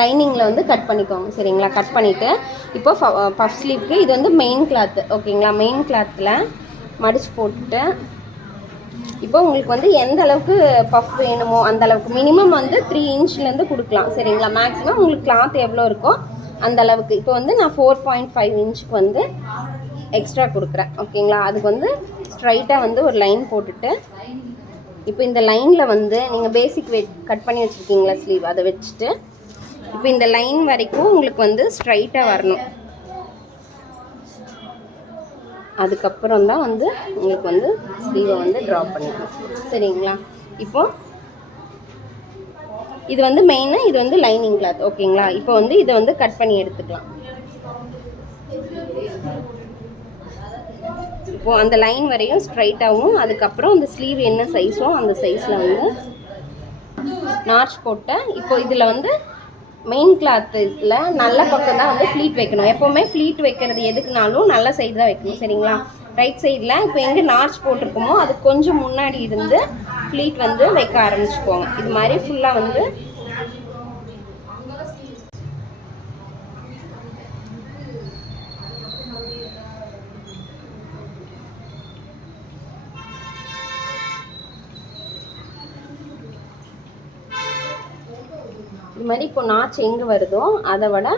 லைனிங்கில் வந்து கட் பண்ணிக்கோங்க சரிங்களா. கட் பண்ணிவிட்டு இப்போ பஃப் ஸ்லீவ்க்கு இது வந்து மெயின் கிளாத்து ஓகேங்களா. மெயின் கிளாத்தில் மடித்து போட்டுட்டு இப்போ உங்களுக்கு வந்து எந்த அளவுக்கு பஃப் வேணுமோ அந்த அளவுக்கு மினிமம் வந்து 3 இன்ச்லேருந்து கொடுக்கலாம் சரிங்களா. மேக்ஸிமம் உங்களுக்கு கிளாத் எவ்வளோ இருக்கோ அந்த அளவுக்கு. இப்போ வந்து நான் 4.5 இன்ச்சுக்கு வந்து எக்ஸ்ட்ரா கொடுக்குறேன் ஓகேங்களா. அதுக்கு வந்து ஸ்ட்ரைட்டாக வந்து ஒரு லைன் போட்டுட்டு இப்போ இந்த லைனில் வந்து நீங்கள் பேசிக் கட் பண்ணி வச்சுருக்கீங்களா ஸ்லீவ், அதை வச்சுட்டு இப்போ இந்த லைன் வரைக்கும் உங்களுக்கு வந்து ஸ்ட்ரைட்டாக வரணும். அதுக்கப்புறம் தான் வந்து உங்களுக்கு வந்து ஸ்லீவை வந்து ட்ரா பண்ணிக்கணும் சரிங்களா. இப்போ இது வந்து மெயினாக இது வந்து லைனிங் கிளாத் ஓகேங்களா. இப்போ வந்து இதை வந்து கட் பண்ணி எடுத்துக்கலாம். இப்போது அந்த லைன் வரையும் ஸ்ட்ரைட்டாகவும் அதுக்கப்புறம் அந்த ஸ்லீவ் என்ன சைஸோ அந்த சைஸில் வந்து நார்ச் போட்டேன். இப்போ இதில் வந்து மெயின் கிளாத்தில் நல்ல பக்கம் தான் வந்து ஃப்ளீட் வைக்கணும். எப்போவுமே ஃப்ளீட் வைக்கிறது எதுக்குனாலும் நல்ல சைடு தான் வைக்கணும் சரிங்களா. ரைட் சைடில் இப்போ எங்கே நார்ச் போட்டிருக்கோமோ அது கொஞ்சம் முன்னாடி இருந்து ஃப்ளீட் வந்து வைக்க ஆரம்பிச்சுக்கோங்க. இது மாதிரி ஃபுல்லாக வந்து இது மாதிரி இப்போ நாச் எங்கே வருதோ அதை விட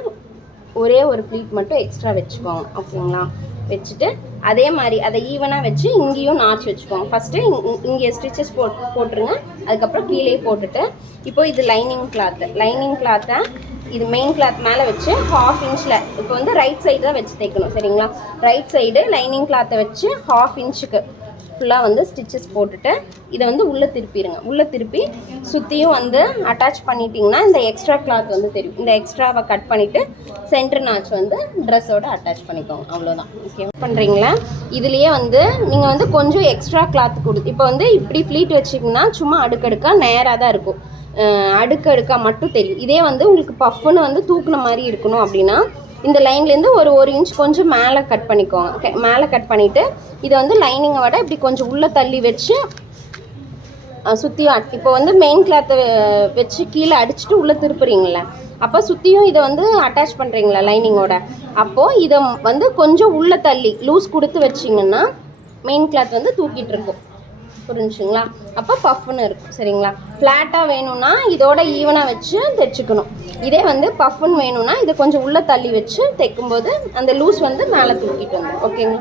ஒரே ஒரு ஃப்ளீட் மட்டும் எக்ஸ்ட்ரா வச்சுக்கோங்க ஓகேங்களா. வச்சுட்டு அதே மாதிரி அதை ஈவனாக வச்சு இங்கேயும் நாச் வச்சுக்கோங்க. ஃபஸ்ட்டு இங்கே ஸ்டிச்சஸ் போட்டுருங்க. அதுக்கப்புறம் கீழே போட்டுட்டு இப்போ இது லைனிங் கிளாத்தை இது மெயின் கிளாத் மேலே வச்சு 1/2 இன்ச்சில் இப்போ வந்து ரைட் சைடு தான் வச்சு தைக்கணும் சரிங்களா. ரைட் சைடு லைனிங் கிளாத்தை வச்சு 1/2 இன்ச்சுக்கு ஃபுல்லாக வந்து ஸ்டிச்சஸ் போட்டுட்டு இதை வந்து உள்ளே திருப்பிடுங்க. உள்ளே திருப்பி சுற்றியும் வந்து அட்டாச் பண்ணிட்டீங்கன்னா இந்த எக்ஸ்ட்ரா கிளாத் வந்து தெரியும். இந்த எக்ஸ்ட்ராவை கட் பண்ணிவிட்டு சென்டர் நாச் வந்து ட்ரெஸ்ஸோடு அட்டாச் பண்ணிக்கோங்க. அவ்வளோதான். ஓகே பண்ணுறீங்களா. இதுலேயே வந்து நீங்கள் வந்து கொஞ்சம் எக்ஸ்ட்ரா கிளாத் இப்போ வந்து இப்படி ஃப்ளீட் வச்சிங்கன்னா சும்மா அடுக்கடுக்காக நேராக தான் இருக்கும். அடுக்கடுக்காக மட்டும் தெரியும். இதே வந்து உங்களுக்கு பஃப்னு வந்து தூக்குன மாதிரி இருக்கணும் அப்படின்னா இந்த லைன்லேருந்து ஒரு இன்ச் கொஞ்சம் மேலே கட் பண்ணிக்கோங்க. மேலே கட் பண்ணிவிட்டு இதை வந்து லைனிங்கை விட இப்படி கொஞ்சம் உள்ளே தள்ளி வச்சு சுற்றியும் இப்போ வந்து மெயின் கிளாத்தை வச்சு கீழே அடிச்சுட்டு உள்ளே திருப்புறீங்கள, அப்போ சுற்றியும் இதை வந்து அட்டாச் பண்ணுறீங்களா லைனிங்கோட, அப்போது இதை வந்து கொஞ்சம் உள்ளே தள்ளி லூஸ் கொடுத்து வச்சிங்கன்னா மெயின் கிளாத் வந்து தூக்கிட்டு இருக்கும். புரிஞ்சுங்களா. அப்போ பஃப்னு இருக்கும் சரிங்களா. ஃப்ளாட்டாக வேணும்னா இதோட ஈவனாக வச்சு தைச்சிக்கணும். இதே வந்து பஃப்னு வேணும்னா இதை கொஞ்சம் உள்ளே தள்ளி வச்சு தைக்கும்போது அந்த லூஸ் வந்து மேலே தூக்கிட்டு வந்துடும் ஓகேங்களா.